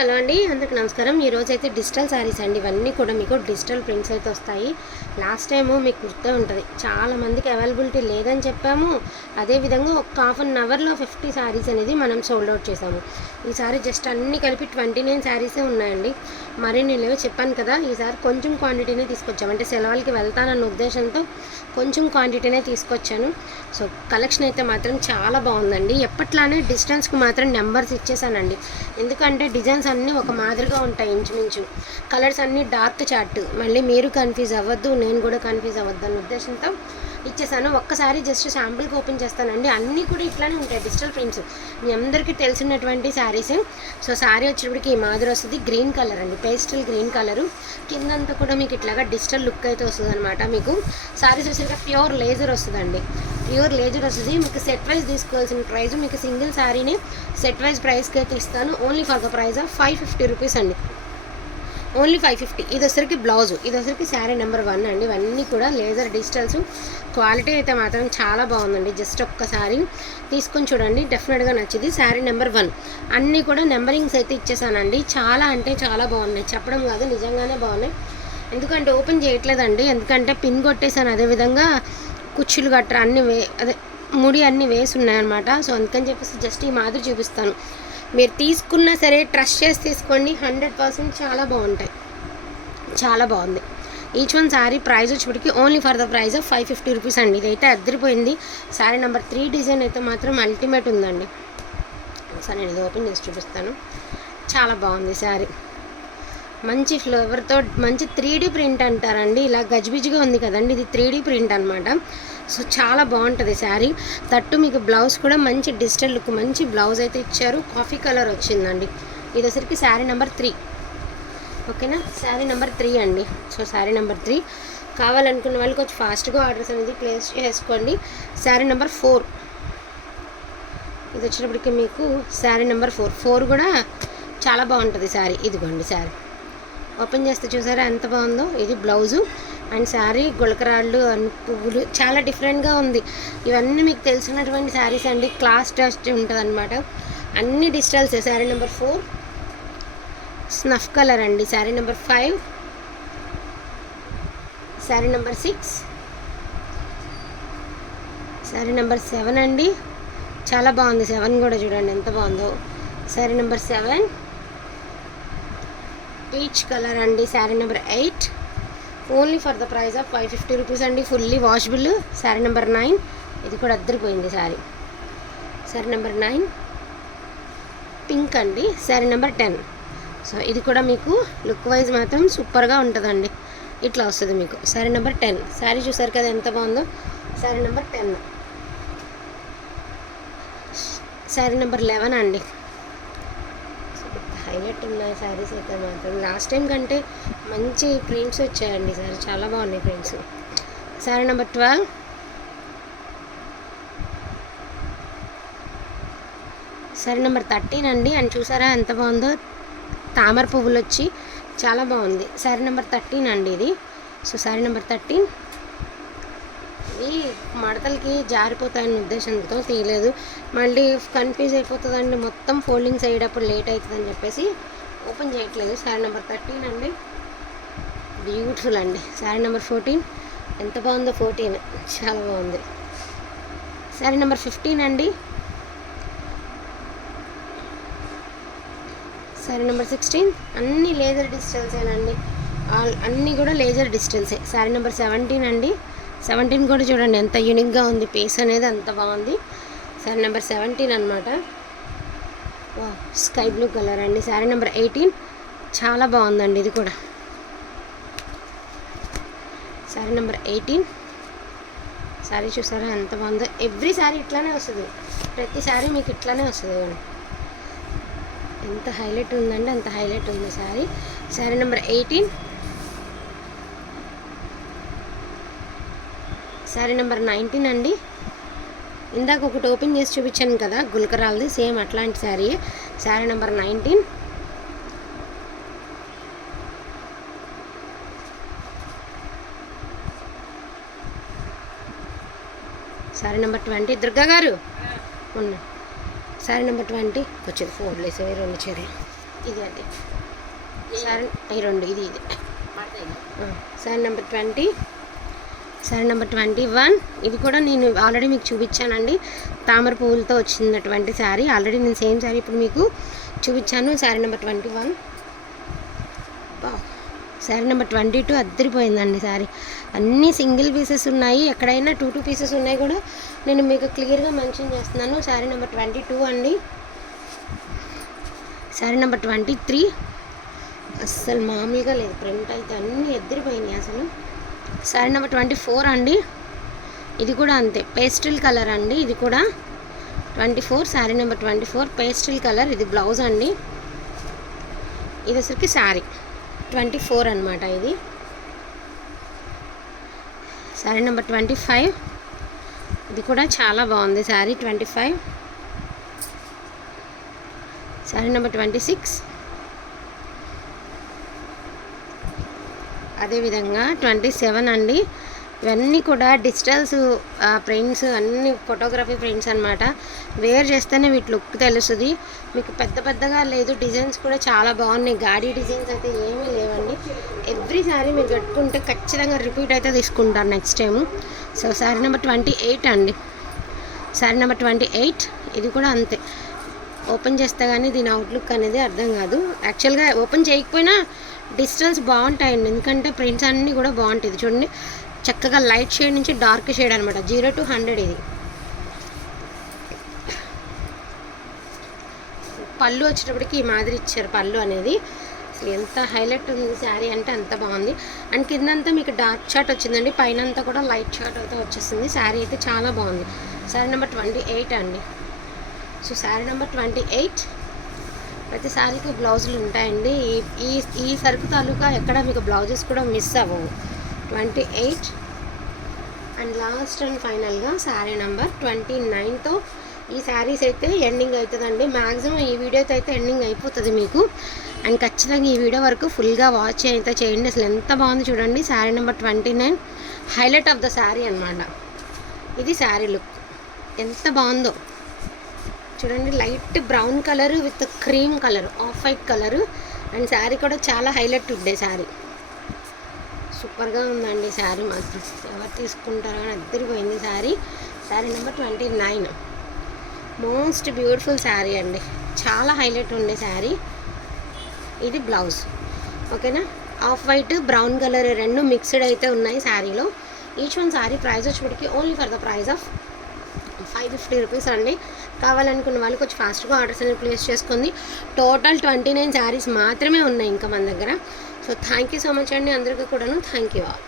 Hello అండి అందరికి నమస్కారం. ఈరోజు అయితే డిజిటల్ శారీస్ అండి. ఇవన్నీ కూడా మీకు డిజిటల్ ప్రింట్స్ అయితే వస్తాయి. లాస్ట్ టైము మీకు గుర్తే ఉంటుంది. చాలా మందికి అవైలబిలిటీ లేదని చెప్పాము. అదేవిధంగా ఒక హాఫ్ అన్ అవర్లో ఫిఫ్టీ శారీస్ అనేది మనం సోల్డ్ అవుట్ చేసాము ఈసారి జస్ట్ అన్ని కలిపి ట్వంటీ నైన్ శారీసే ఉన్నాయండి. మరిన్ని లేవు. చెప్పాను కదా ఈసారి కొంచెం క్వాంటిటీనే తీసుకొచ్చాము. అంటే సెలవులకి వెళ్తానన్న ఉద్దేశంతో కొంచెం క్వాంటిటీనే తీసుకొచ్చాను. సో కలెక్షన్ అయితే మాత్రం చాలా బాగుందండి. ఎప్పట్లానే డిస్టెన్స్కి మాత్రం నెంబర్స్ ఇచ్చేసానండి ఎందుకంటే డిజైన్స్ అన్నీ ఒక మాదిరిగా ఉంటాయి ఇంచుమించు. కలర్స్ అన్నీ డార్క్ చార్ట్ మళ్ళీ మీరు కన్ఫ్యూజ్ అవ్వద్దు నేను కూడా కన్ఫ్యూజ్ అవ్వద్దు అన్న ఉద్దేశంతో ఇచ్చేసాను. ఒక్కసారి జస్ట్ శాంపుల్కి ఓపెన్ చేస్తానండి. అన్నీ కూడా ఇట్లానే ఉంటాయి డిజిటల్ ప్రింట్స్ మీ అందరికీ తెలిసినటువంటి శారీస్ సో శారీ వచ్చేటప్పటికి ఈ మాదిరి వస్తుంది. గ్రీన్ కలర్ అండి. పేస్టల్ గ్రీన్ కలరు కిందంతా కూడా మీకు ఇట్లాగా డిజిటల్ లుక్ అయితే వస్తుంది అనమాట మీకు. శారీస్ వచ్చేసరికి ప్యూర్ లేజర్ వస్తుందండి. ప్యూర్ లేజర్ వస్తుంది. మీకు సెట్ వైజ్ తీసుకోవాల్సిన ప్రైస్ మీకు సింగిల్ శారీని సెట్ వైజ్ ప్రైస్కి అయితే ఇస్తాను. Only for the price of five fifty rupees అండి. ఓన్లీ ఫైవ్ ఫిఫ్టీ ఇది వచ్చరికి బ్లౌజ్ ఇది వచ్చరికి శారీ నెంబర్ వన్ అండి. ఇవన్నీ కూడా లేజర్ డిజిటల్స్ క్వాలిటీ అయితే మాత్రం చాలా బాగుందండి. జస్ట్ ఒక్కసారి తీసుకొని చూడండి. డెఫినెట్గా నచ్చింది. శారీ నెంబర్ వన్ అన్నీ కూడా నెంబరింగ్స్ అయితే ఇచ్చేసానండి. చాలా అంటే చాలా బాగున్నాయి. చెప్పడం కాదు. నిజంగానే బాగున్నాయి. ఎందుకంటే ఓపెన్ చేయట్లేదండి. ఎందుకంటే పిన్ కొట్టేసాను అదేవిధంగా కుచ్చులు గట్రా అన్ని వే అదే ముడి అన్ని వేసి ఉన్నాయన్నమాట సో అందుకని చెప్పేసి జస్ట్ ఈ మాదిరి చూపిస్తాను. మీరు తీసుకున్నా సరే ట్రస్ట్ చేసి తీసుకోండి హండ్రెడ్ పర్సెంట్ చాలా బాగుంటాయి. చాలా బాగుంది. ఈచ్ వన్ శారీ ప్రైస్ వచ్చేప్పటికి only for the price of five fifty rupees అండి. ఇదైతే అద్దరిపోయింది. శారీ నెంబర్ త్రీ డిజైన్ అయితే మాత్రం అల్టిమేట్ ఉందండి. సరే నేను ఇది ఓపెన్ చేసి చూపిస్తాను. చాలా బాగుంది శారీ. మంచి ఫ్లేవర్తో మంచి త్రీ డీ ప్రింట్ అంటారండి. ఇలా గజిబిజిగా ఉంది కదండి ఇది త్రీ డీ ప్రింట్ అనమాట సో చాలా బాగుంటుంది శారీ. తట్టు మీకు బ్లౌజ్ కూడా మంచి డిజిటల్ లుక్ మంచి బ్లౌజ్ అయితే ఇచ్చారు. కాఫీ కలర్ వచ్చిందండి. ఇది వచ్చరికి శారీ నెంబర్ త్రీ ఓకేనా? శారీ నెంబర్ త్రీ అండి. సో శారీ నెంబర్ త్రీ కావాలనుకున్న వాళ్ళు కొంచెం ఫాస్ట్గా ఆర్డర్స్ అనేది ప్లేస్ చేసుకోండి. శారీ నెంబర్ ఫోర్ ఇది వచ్చేటప్పటికి మీకు శారీ నెంబర్ ఫోర్ ఫోర్ కూడా చాలా బాగుంటుంది శారీ. ఇదిగోండి శారీ. ఓపెన్ చేస్తే చూసారా ఎంత బాగుందో? ఇది బ్లౌజు అండ్ శారీ గులకరాళ్ళు అండ్ పువ్వులు. చాలా డిఫరెంట్గా ఉంది. ఇవన్నీ మీకు తెలిసినటువంటి శారీస్ అండి. క్లాస్ టెస్ట్ ఉంటుంది అనమాట అన్ని digitals sari number four. Snuff colour అండి. Sari number five. Sari number six. Sari number seven అండి. చాలా బాగుంది. సెవెన్ కూడా చూడండి ఎంత బాగుందో. Sari number seven. Peach colour అండి sari number eight. Only for the price of five fifty rupees అండి fully washable sari number nine. ఇది కూడా అద్దరిపోయింది sari. Sari number nine. Pink అండి శారీ నెంబర్ టెన్. సో ఇది కూడా మీకు లుక్ వైజ్ మాత్రం సూపర్గా ఉంటుందండి. ఇట్లా వస్తుంది మీకు. Sari number ten. శారీ చూసారు కదా ఎంత బాగుందో? Sari number ten. Sari number eleven అండి. హైలైట్ ఉన్నాయి శారీస్ అయితే మాత్రం. లాస్ట్ టైం కంటే మంచి ప్రింట్స్ వచ్చాయండి సార్. చాలా బాగున్నాయి prints sari number twelve sari number thirteen అండి. అండ్ చూసారా ఎంత బాగుందో? తామర పువ్వులు వచ్చి చాలా బాగుంది. శారీ నెంబర్ థర్టీన్ అండి ఇది. సో శారీ నెంబర్ థర్టీన్ ఇది మడతలకి జారిపోతాయని ఉద్దేశంతో తీయలేదు. మళ్ళీ కన్ఫ్యూజ్ అయిపోతుందండి. మొత్తం ఫోల్డింగ్స్ అయ్యేటప్పుడు లేట్ అవుతుందని చెప్పేసి ఓపెన్ చేయట్లేదు. శారీ నెంబర్ థర్టీన్ అండి. బ్యూటిఫుల్ అండి. శారీ నెంబర్ ఫోర్టీన్ ఎంత బాగుందో ఫోర్టీన్ చాలా బాగుంది. శారీ నెంబర్ ఫిఫ్టీన్ అండి. శారీ నెంబర్ సిక్స్టీన్ అన్నీ లేజర్ డిజిటల్సేనండి ఆల్ అన్నీ కూడా లేజర్ డిజిటల్సే శారీ నెంబర్ సెవెంటీన్ అండి. సెవెంటీన్ కూడా చూడండి ఎంత యూనిక్గా ఉంది. పీస్ అనేది అంత బాగుంది. శారీ నెంబర్ సెవెంటీన్ అనమాట స్కై బ్లూ కలర్ అండి. శారీ నెంబర్ ఎయిటీన్ చాలా బాగుందండి ఇది కూడా. శారీ నెంబర్ ఎయిటీన్ శారీ చూసారా ఎంత బాగుందో. ఎవ్రీ శారీ ఇట్లానే వస్తుంది. ప్రతి శారీ మీకు ఇట్లానే వస్తుంది ఎంత హైలైట్ ఉందండి అంత హైలైట్ ఉంది sari sari number eighteen sari number nineteen అండి. ఇందాక ఒకటి ఓపెన్ చేసి చూపించాను కదా గుల్కరాల్ది సేమ్ అట్లాంటి sari sari number nineteen. Sari number twenty. Durga గారు? ఉన్న. Sari number twenty. వచ్చేది ఫోన్లు వేసేవి రెండు చీరలు ఇది అది సారీ ఈ రెండు ఇది ఇది. Sari number twenty. Sari number twenty one ఇది కూడా నేను ఆల్రెడీ మీకు చూపించానండి. తామర పువ్వులతో వచ్చినటువంటి శారీ ఆల్రెడీ నేను సేమ్ శారీ ఇప్పుడు మీకు చూపించాను. Sari number twenty one sari number twenty two అద్దరిపోయిందండి sari అన్నీ సింగిల్ పీసెస్ ఉన్నాయి. ఎక్కడైనా టూ టూ పీసెస్ ఉన్నాయి కూడా నేను మీకు క్లియర్గా మెన్షన్ చేస్తున్నాను. శారీ నెంబర్ ట్వంటీ టూ అండి. శారీ నెంబర్ ట్వంటీ త్రీ అస్సలు మామూలుగా లేదు. ప్రింట్ అయితే అన్నీ ఎద్దరిపోయినాయి అసలు. శారీ నెంబర్ ట్వంటీ ఫోర్ అండి. ఇది కూడా అంతే. పేస్టిల్ కలర్ అండి. ఇది కూడా twenty four sari number twenty four. Pastel colour. ఇది బ్లౌజ్ అండి. ఇది వచ్చరికి శారీ. ట్వంటీ ఫోర్ అనమాట ఇది. Sari number twenty five. ఇది కూడా చాలా బాగుంది sari twenty five. Sari number twenty six. అదేవిధంగా ట్వంటీ సెవెన్ అండి. ఇవన్నీ కూడా డిజిటల్స్ ప్రింట్స్ అన్ని ఫోటోగ్రఫీ ప్రింట్స్ అనమాట వేర్ చేస్తేనే వీటి లుక్ తెలుస్తుంది. మీకు పెద్ద పెద్దగా లేదు డిజైన్స్ కూడా చాలా బాగున్నాయి. గాడీ డిజైన్స్ అయితే ఏమీ లేవండి. ఎవ్రీ సారీ మీరు కట్టుకుంటే ఖచ్చితంగా రిపీట్ అయితే తీసుకుంటారు next time so sari number twenty eight అండి. శారీ నెంబర్ ట్వంటీ ఎయిట్ ఇది కూడా అంతే. ఓపెన్ చేస్తే కానీ దీని అవుట్లుక్ అనేది అర్థం కాదు. యాక్చువల్గా ఓపెన్ చేయకపోయినా డిస్టెన్స్ బాగుంటాయండి. ఎందుకంటే ప్రింట్స్ అన్నీ కూడా బాగుంటుంది చూడండి. చక్కగా లైట్ షేడ్ నుంచి డార్క్ షేడ్ అనమాట జీరో టు హండ్రెడ్ ఇది. పళ్ళు వచ్చేటప్పటికి ఈ మాదిరి ఇచ్చారు పళ్ళు అనేది. అసలు ఎంత హైలైట్ ఉంది శారీ అంటే అంత బాగుంది. అండ్ కిందంతా మీకు డార్క్ షార్ట్ వచ్చిందండి. పైన అంతా కూడా లైట్ షార్ట్ అయితే వచ్చేస్తుంది శారీ అయితే చాలా బాగుంది. శారీ నెంబర్ ట్వంటీ ఎయిట్ అండి. So sari number twenty eight ప్రతి శారీకి బ్లౌజులు ఉంటాయండి. ఈ- ఈ ఈ సరుకు తాలూకా ఎక్కడ మీకు బ్లౌజెస్ కూడా మిస్ అవ్వవు. Twenty eight and last and ఫైనల్గా శారీ నెంబర్ ట్వంటీ నైన్తో ఈ శారీస్ అయితే ఎండింగ్ అవుతుందండి. మ్యాక్సిమం ఈ వీడియోతో అయితే ఎండింగ్ అయిపోతుంది మీకు. అండ్ ఖచ్చితంగా ఈ వీడియో వరకు ఫుల్గా వాచ్ అయితే చేయండి. అసలు ఎంత బాగుంది చూడండి. Sari number twenty nine highlight of the sari అనమాట ఇది శారీ లుక్. ఎంత బాగుందో. చూడండి light brown colour with cream colour off white colour. And sari కూడా చాలా హైలైట్ ఉండే శారీ. సూపర్గా ఉందండి శారీ మాత్రం. ఎవరు తీసుకుంటారో అని అద్దరిపోయింది sari. Sari number twenty nine. Most beautiful sari అండి. చాలా హైలైట్ ఉండే శారీ. ఇది బ్లౌజ్. ఓకేనా? ఆఫ్ వైట్ బ్రౌన్ కలర్ రెండు మిక్స్డ్ అయితే ఉన్నాయి శారీలో. Each one sari price వచ్చేటికి only for the price of five fifty rupees అండి. కావాలనుకున్న వాళ్ళు కొంచెం ఫాస్ట్గా ఆర్డర్స్ అనేది ప్లేస్ చేసుకుంది. టోటల్ ట్వంటీ నైన్ శారీస్ మాత్రమే ఉన్నాయి ఇంకా మన దగ్గర. So thank you so much అండి అందరికీ కూడాను. Thank you all.